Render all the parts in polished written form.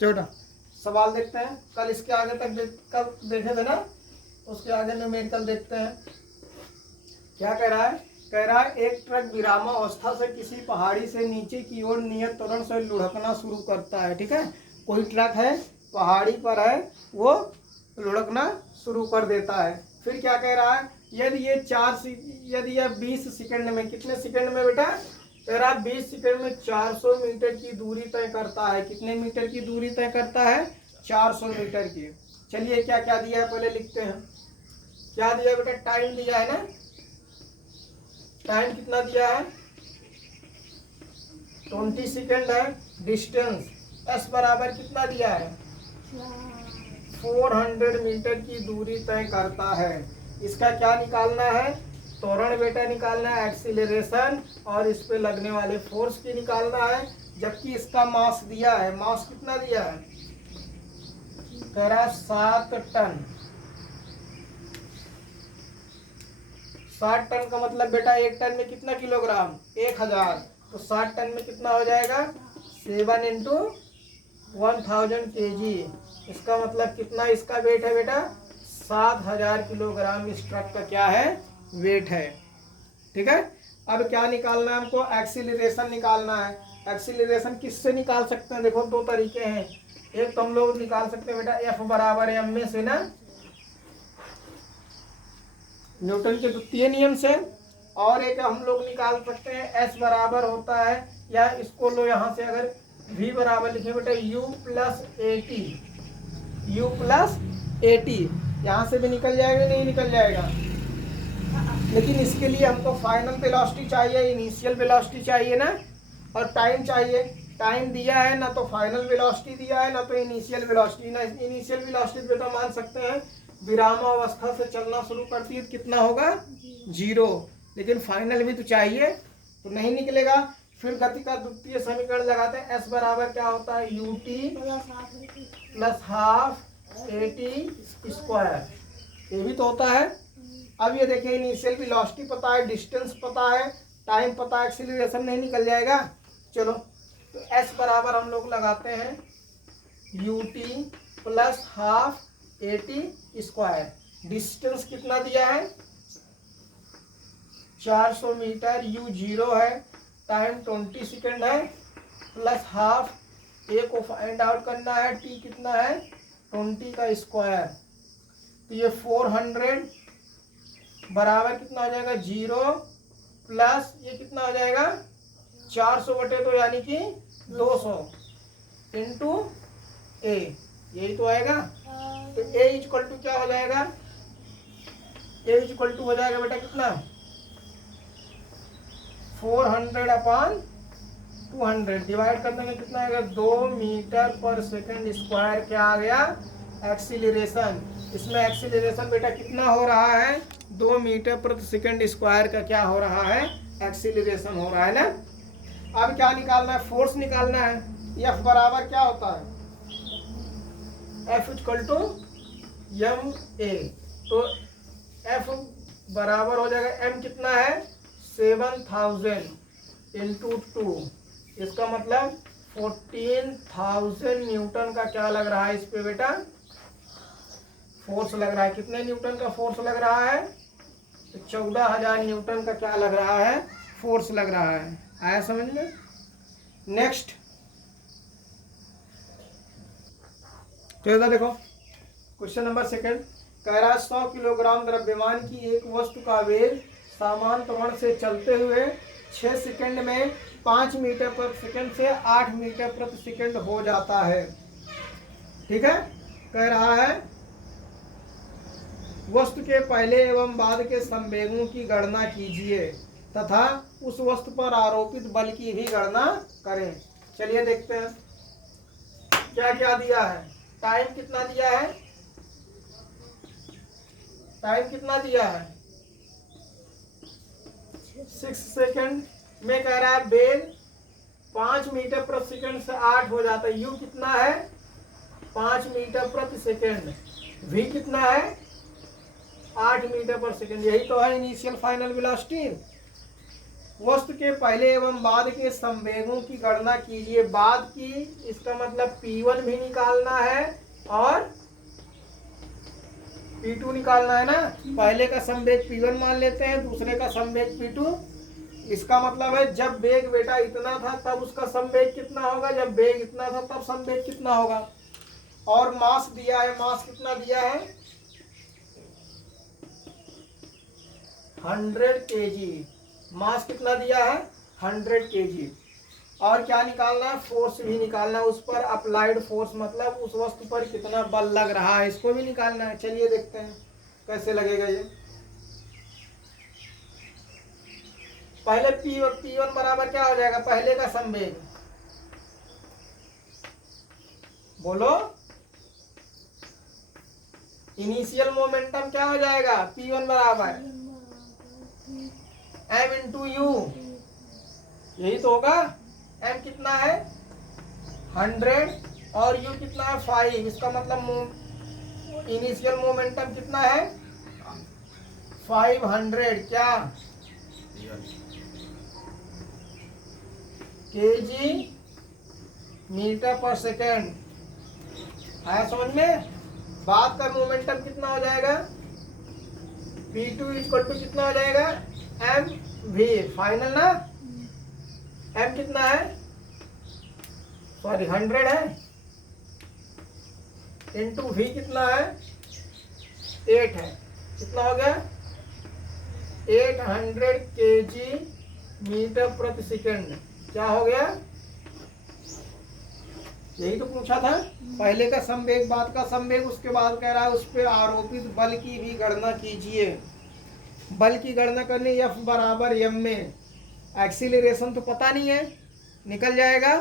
छोटा सवाल देखते हैं, कल इसके आगे तक कल देखे थे ना, उसके आगे न्यूमेरिकल देखते हैं। क्या कह रहा है? कह रहा है एक ट्रक विरामावस्था से किसी पहाड़ी से नीचे की ओर नियत त्वरण से लुढ़कना शुरू करता है। ठीक है, कोई ट्रक है, पहाड़ी पर है, वो लुढ़कना शुरू कर देता है। फिर क्या कह रहा है? यदि यह 20 सेकंड में, कितने सेकंड में बेटा? कह रहा है 20 सेकंड में 400 मीटर की दूरी तय करता है। कितने मीटर की दूरी तय करता है? 400 मीटर की। चलिए क्या क्या दिया है पहले लिखते हैं। क्या दिया बेटा? टाइम दिया है ना। टाइम कितना दिया है? 20 सेकंड है। डिस्टेंस s बराबर कितना दिया है? 400 मीटर की दूरी तय करता है। इसका क्या निकालना है? त्वरण बेटा निकालना है, एक्सीलरेशन, और इस पे लगने वाले फोर्स की निकालना है। जबकि इसका मास दिया है, मास कितना दिया है? कह रहा 7 टन। 7 टन का मतलब बेटा 1 टन में कितना किलोग्राम? 1000। तो 7 टन में कितना हो जाएगा? 7 इंटू 1000 kg। इसका मतलब कितना इसका वेट है बेटा? 7000 किलोग्राम इस ट्रक का क्या है? वेट है। ठीक है, अब क्या निकालना है हमको? एक्सीलरेशन निकालना है। एक्सीलरेशन किससे निकाल सकते हैं? देखो दो तरीके हैं। एक तो हम लोग निकाल सकते हैं बेटा F बराबर m में से ना, न्यूटन के द्वितीय नियम से, और एक हम लोग निकाल सकते हैं S बराबर होता है, या इसको लो यहाँ से, अगर V बराबर लिखे बेटा U प्लस ए टी, यहाँ से भी निकल जाएगा, नहीं निकल जाएगा। लेकिन इसके लिए हमको फाइनल वेलोसिटी चाहिए, इनिशियल वेलोसिटी चाहिए ना, और टाइम चाहिए। टाइम दिया है ना, तो फाइनल वेलोसिटी दिया है ना, तो इनिशियल वेलोसिटी। ना इनिशियल वेलोसिटी पे तो मान सकते हैं विरामावस्था से चलना शुरू करती है तो कितना होगा? 0। लेकिन फाइनल भी तो चाहिए, तो नहीं निकलेगा। फिर गति का द्वितीय समीकरण लगाते हैं। S बराबर क्या होता है? ut plus half at square. ये भी तो होता है। अब ये देखिए, इनिशियल वेलोसिटी पता है, डिस्टेंस पता है, टाइम पता है, एक्सीलरेशन नहीं निकल जाएगा। चलो, तो S बराबर हम लोग लगाते हैं ut plus half at square. Distance कितना दिया है? 400 मीटर। u 0 है, टाइम 20 सेकंड है, प्लस हाफ a को फाइंड आउट करना है, t कितना है? 20 का स्क्वायर। तो ये 400 बराबर कितना हो जाएगा? 0 प्लस ये कितना हो जाएगा? 400 बटे 2 यानी कि 200 इंटू a, यही तो आएगा। तो a इक्वल टू क्या हो जाएगा? a इक्वल टू हो जाएगा बेटा कितना? 400 अपॉन 200 डिवाइड करने में कितना आएगा? 2 मीटर पर सेकंड स्क्वायर। क्या आ गया? एक्सीलरेशन। इसमें एक्सीलरेशन बेटा कितना हो रहा है? 2 मीटर प्रति सेकंड स्क्वायर का क्या हो रहा है? एक्सीलरेशन हो रहा है ना। अब क्या निकालना है? फोर्स निकालना है। F बराबर क्या होता है? F equal to ma। तो F बराबर हो जाएगा, m कितना है? 7000 इंटू 2। इसका मतलब 14000 न्यूटन का क्या लग रहा है इस पे बेटा? फोर्स लग रहा है। कितने न्यूटन का फोर्स लग रहा है? तो 14000 न्यूटन का क्या लग रहा है? फोर्स लग रहा है। आया समझ में? नेक्स्ट, तो इधर देखो क्वेश्चन नंबर सेकंड। कह रहा है 100 किलोग्राम द्रव्यमान की एक वस्तु का वेग समान त्वरण से चलते हुए 6 सेकंड में 5 मीटर प्रति सेकंड से 8 मीटर प्रति सेकंड हो जाता है। ठीक है, कह रहा है वस्तु के पहले एवं बाद के संवेगों की गणना कीजिए तथा उस वस्तु पर आरोपित बल की भी गणना करें। चलिए देखते हैं क्या क्या दिया है। टाइम कितना दिया है? टाइम कितना दिया है? 6 सेकंड में। कह रहा है वेग 5 मीटर प्रति सेकंड से 8 हो जाता है। u कितना है? 5 मीटर प्रति सेकंड। v कितना है? 8 मीटर पर सेकंड। यही तो है इनिशियल फाइनल वेलोसिटी। वस्तु के पहले एवं बाद के संवेगों की गणना कीजिए। बाद की इसका मतलब P1 भी निकालना है और P2 निकालना है ना। पहले का संवेग P1 मान लेते हैं, दूसरे का संवेग P2। इसका मतलब है जब वेग बेटा इतना था तब उसका संवेग कितना होगा, जब वेग इतना था तब संवेग कितना होगा। और मास दिया है, मास कितना दिया है 100 kg। मास कितना दिया है 100 kg। और क्या निकालना है, फोर्स भी निकालना है, उस पर अप्लाइड फोर्स मतलब उस वस्तु पर कितना बल लग रहा है, इसको भी निकालना है। चलिए देखते हैं कैसे लगेगा ये। पहले P1 बराबर क्या हो जाएगा, पहले का संवेग बोलो, इनिशियल मोमेंटम क्या हो जाएगा, P1 बराबर m इंटू यू, यही तो होगा। m कितना है 100 और u कितना है 5। इसका मतलब इनिशियल मोमेंटम कितना है 500 क्या kg मीटर पर सेकेंड। है समझ में। बाद का मोमेंटम कितना हो जाएगा P2 इक्वल टू कितना हो जाएगा m v फाइनल ना। m कितना है सॉरी 100 है, इंटू v कितना है 8 है, कितना हो गया 800 kg मीटर प्रति सेकेंड। क्या हो गया, यही तो पूछा था। पहले का संवेग बाद का संवेग, उसके बाद कह रहा है उस पर आरोपित बल की भी गणना कीजिए। बल की गणना करने F बराबर m में एक्सीलरेशन तो पता नहीं है, निकल जाएगा।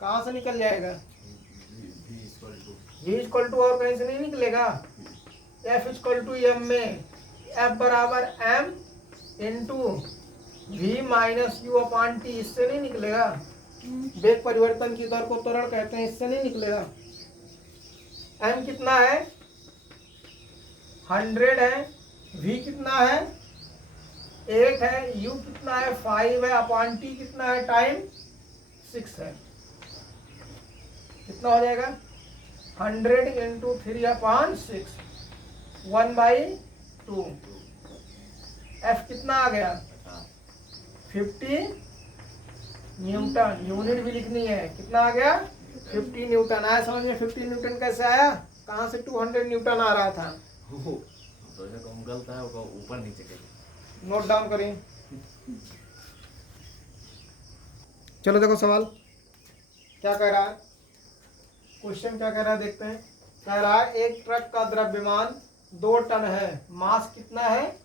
कहाँ से निकल जाएगा, v इक्वल टू और कहीं से नहीं निकलेगा। F इक्वल टू m में F बराबर m into v minus you upon T, इससे नहीं निकलेगा। वेग परिवर्तन की दर को त्वरण कहते हैं, इससे नहीं निकलेगा। m कितना है 100 है, v कितना है 8 है, u कितना है 5 है, अपान टी कितना है टाइम 6 है। कितना हो जाएगा 100 इंटू 3 अपान 6 1/2। f कितना आ गया 50 न्यूटन। यूनिट भी लिखनी है, कितना आ गया 50 न्यूटन। आया समझ में। 50 न्यूटन कैसे आया, कहाँ से 200 न्यूटन आ रहा था। ऊपर नीचे नोट डाउन करें। चलो देखो सवाल क्या कह रहा है, क्वेश्चन क्या कह रहा है देखते हैं। कह रहा है एक ट्रक का द्रव्यमान 2 टन है, मास कितना है,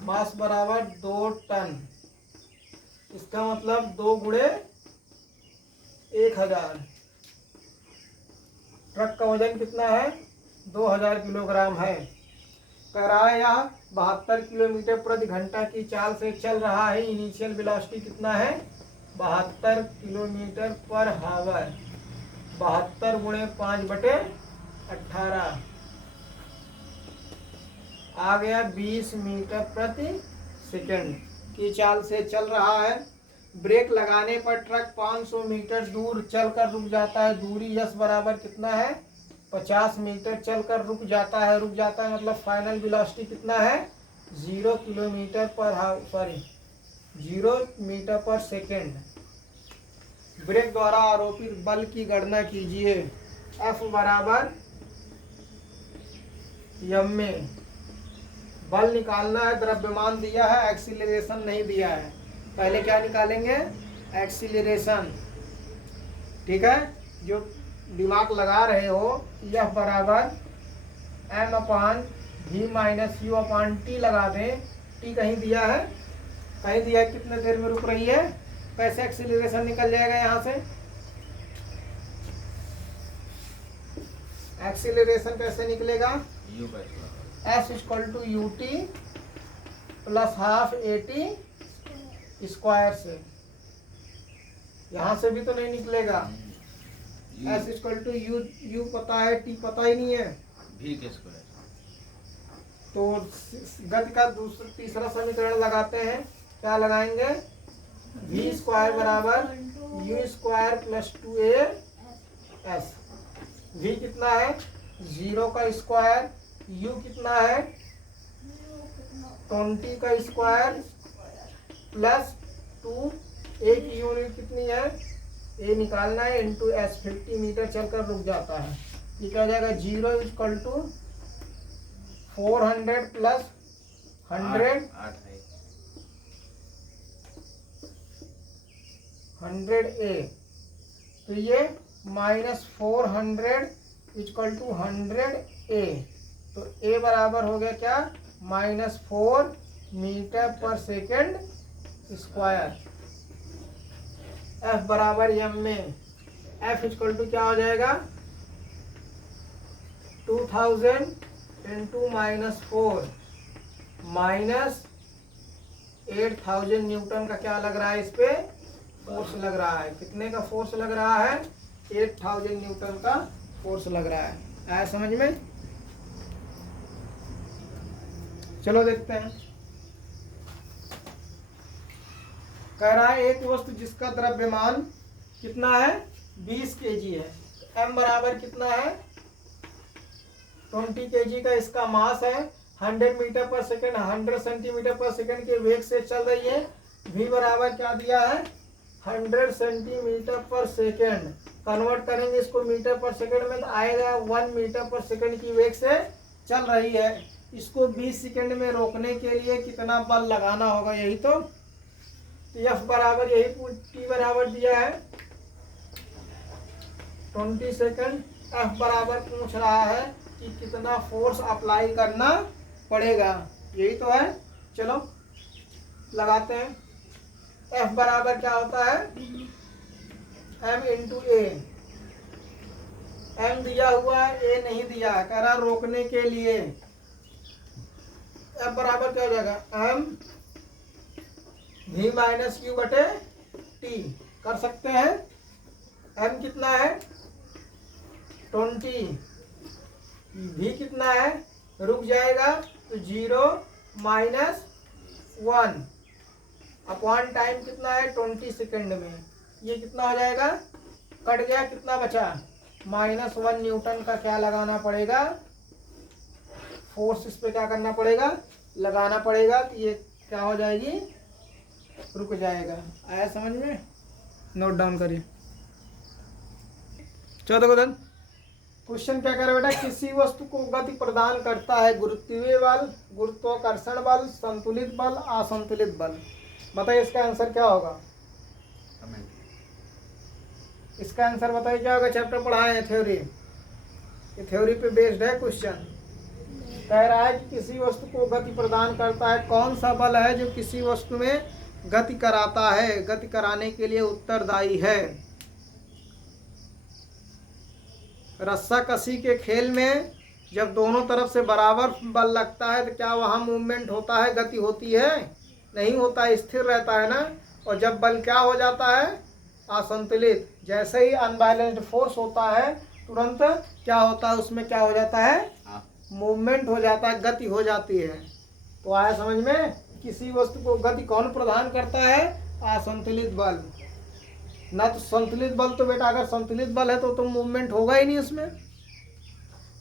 मास बराबर 2 टन। इसका मतलब 2 गुणे 1000। ट्रक का वजन कितना है 2000 किलोग्राम है। कह रहा है यह 72 किलोमीटर प्रति घंटा की चाल से चल रहा है। इनिशियल वेलोसिटी कितना है 72 किलोमीटर पर हावर। 72 गुणे 5/18 आ गया 20 मीटर प्रति सेकंड की चाल से चल रहा है। ब्रेक लगाने पर ट्रक 500 मीटर दूर चलकर रुक जाता है। दूरी यस बराबर कितना है 50 मीटर चलकर रुक जाता है। रुक जाता है मतलब फाइनल वेलोसिटी कितना है 0 किलोमीटर पर 0 मीटर पर सेकेंड। ब्रेक द्वारा आरोपित बल की गणना कीजिए। F बराबर m में बल निकालना है, द्रव्यमान दिया है, एक्सीलरेशन नहीं दिया है। पहले क्या निकालेंगे एक्सीलरेशन, ठीक है। जो दिमाग लगा रहे हो F बराबर m upon v minus you upon T लगा दें। टी कहीं दिया है, कहीं दिया है कितने देर में रुक रही है, कैसे एक्सीलरेशन निकल जाएगा यहाँ से। एक्सीलरेशन कैसे निकलेगा S equal to u t plus half AT square से। यहाँ से भी तो नहीं निकलेगा। S इक्वल टू यू पता है, T पता ही नहीं है, v के स्क्वायर। तो गति का तीसरा समीकरण लगाते हैं। क्या लगाएंगे, वी स्क्वायर बराबर u square plus 2as। V कितना है 0 का स्क्वायर, यू कितना है 20 का स्क्वायर प्लस 2, ए की यूनिट कितनी है, ए निकालना है, इंटू एस 50 मीटर चलकर रुक जाता है। ये क्या हो जाएगा 0 इक्वल टू 400 प्लस 100 ए, तो ये -400 इक्वल टू 100 ए, तो ए बराबर हो गया क्या -4 मीटर पर सेकेंड स्क्वायर। एफ बराबर एम में एफ इक्वल टू क्या हो जाएगा 2000 इंटू -4 -8000 न्यूटन का क्या लग रहा है, इस पे फोर्स लग रहा है। कितने का फोर्स लग रहा है, 8000 न्यूटन का फोर्स लग रहा है। आया समझ में? चलो देखते हैं। कह रहा है एक वस्तु जिसका द्रव्यमान कितना है 20 kg है, m बराबर कितना है 20 kg का इसका मास है, 100 मीटर पर सेकंड 100 सेंटीमीटर पर सेकंड के वेग से चल रही है। v बराबर क्या दिया है 100 सेंटीमीटर पर सेकंड, कन्वर्ट करेंगे इसको मीटर पर सेकंड में तो आएगा 1 मीटर पर सेकंड की वेग से चल रही है। इसको 20 सेकंड में रोकने के लिए कितना बल लगाना होगा, यही तो एफ बराबर यही टी बराबर दिया है 20 सेकंड। एफ बराबर पूछ रहा है कि कितना फोर्स अप्लाई करना पड़ेगा, यही तो है। चलो लगाते हैं। एफ बराबर क्या होता है m इंटू ए, m दिया हुआ है ए नहीं दिया है, कह रहा रोकने के लिए। एफ बराबर क्या हो जाएगा m v माइनस क्यू बटे टी, कर सकते हैं। m कितना है 20, v कितना है रुक जाएगा तो 0 -1 अपॉन टाइम कितना है 20 सेकंड में, ये कितना हो जाएगा कट गया, कितना बचा -1 न्यूटन का क्या लगाना पड़ेगा फोर्स, इस पे क्या करना पड़ेगा लगाना पड़ेगा, तो ये क्या हो जाएगी रुक जाएगा। आया समझ में? नोट डाउन करिए। 14 क्वेश्चन। क्वेश्चन क्या करे बेटा, किसी वस्तु को गति प्रदान करता है गुरुत्वीय बल, गुरुत्वाकर्षण बल, संतुलित बल, असंतुलित बल। बताइए इसका आंसर क्या होगा, इसका आंसर बताइए क्या होगा। चैप्टर पढ़ाए हैं थ्योरी, ये थ्योरी पे बेस्ड है क्वेश्चन। कह रहा है कि किसी वस्तु को गति प्रदान करता है, कौन सा बल है जो किसी वस्तु में गति कराता है, गति कराने के लिए उत्तरदायी है। रस्साकशी के खेल में जब दोनों तरफ से बराबर बल लगता है तो क्या वहाँ मूवमेंट होता है, गति होती है? नहीं होता है, स्थिर रहता है ना। और जब बल क्या हो जाता है असंतुलित, जैसे ही अनबैलेंस्ड फोर्स होता है तुरंत क्या होता है उसमें, क्या हो जाता है मूवमेंट हो जाता है, गति हो जाती है। तो आया समझ में? किसी वस्तु को गति कौन प्रदान करता है, असंतुलित बल। ना तो संतुलित बल, तो बेटा अगर संतुलित बल है तो मूवमेंट होगा ही नहीं उसमें।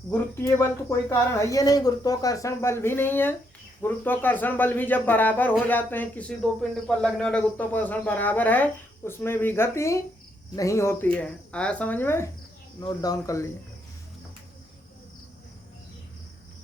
गुरुत्वीय बल तो कोई कारण है ही नहीं, गुरुत्वाकर्षण बल भी नहीं है। गुरुत्वाकर्षण बल भी जब बराबर हो जाते हैं, किसी दो पिंड पर लगने वाला गुरुत्वाकर्षण बराबर है, उसमें भी गति नहीं होती है। आया समझ में? नोट डाउन कर लीजिए।